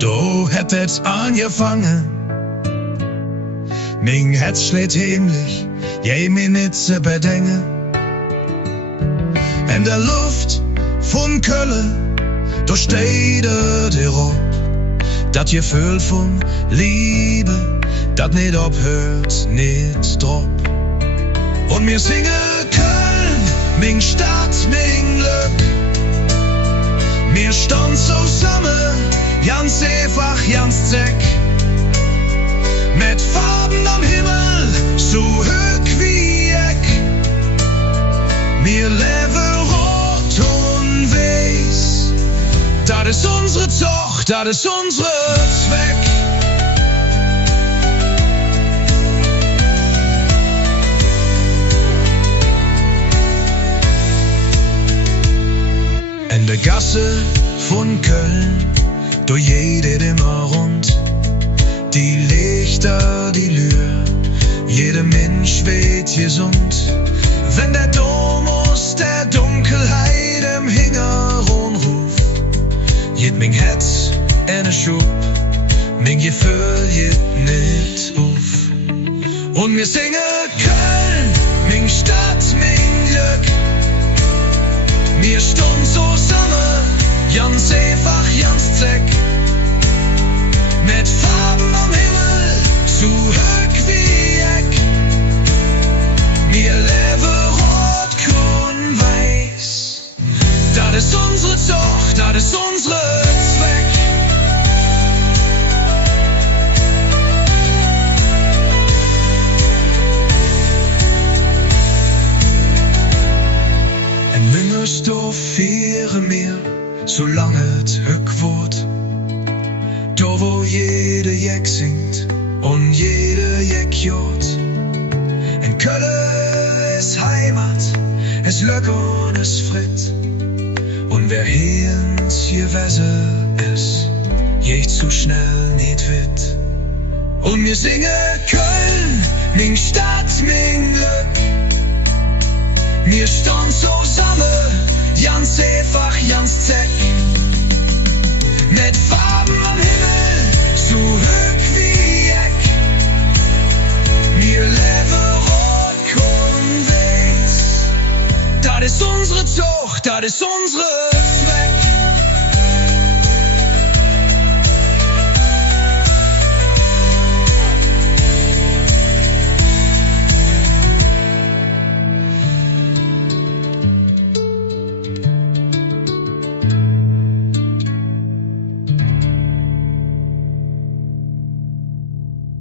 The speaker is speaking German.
Du hättet angefangen. Mein Herz schlägt heimlich, je mir nicht zu bedenken. In der Luft von Köln, da steht der Rob. Dat Gefühl von Liebe, dat nicht abhört, nicht drop. Und mir singen Köln, mein Stadt, mein Glück. Mir stand zusammen, ganz einfach, ganz zeck. Mit Farben am Himmel, so hoch wie Eck. Mir leben rot und weiß. Das ist unsere Zucht, das ist unsere Zweck. In der Gasse von Köln, durch jede immer rund. Die Lichter, die Lür, jeder Mensch wird gesund. Wenn der Domus der Dunkelheit im Hintergrund ruft, geht mein Herz in den Schub, mein Gefühl geht nicht auf. Und wir singen Köln, mein Stadt, mein Glück. Wir stunden zusammen, ganz einfach, ganz zeck. Mit Farben am Himmel, so hoch wie Eck. Wir leben rot, grün, weiß. Das ist unsere Zucht, das ist unsere Zweck. Ein Müngerstoff wäre mir, solange es höck wird. Da wo jede Jeck singt und jede Jeck jod. In Köln ist Heimat, es Glück und es Fritt. Und wer hier ins Gewässer ist, geht zu schnell nicht wit. Und wir singen Köln, mein Stadt, mein Glück. Wir stehen zusammen, ganz einfach, ganz zeck. Mit Farben am Himmel, so hoch wie Eck. Wir leben rot, grün, weiß. Das ist unsere Zucht, das ist unsere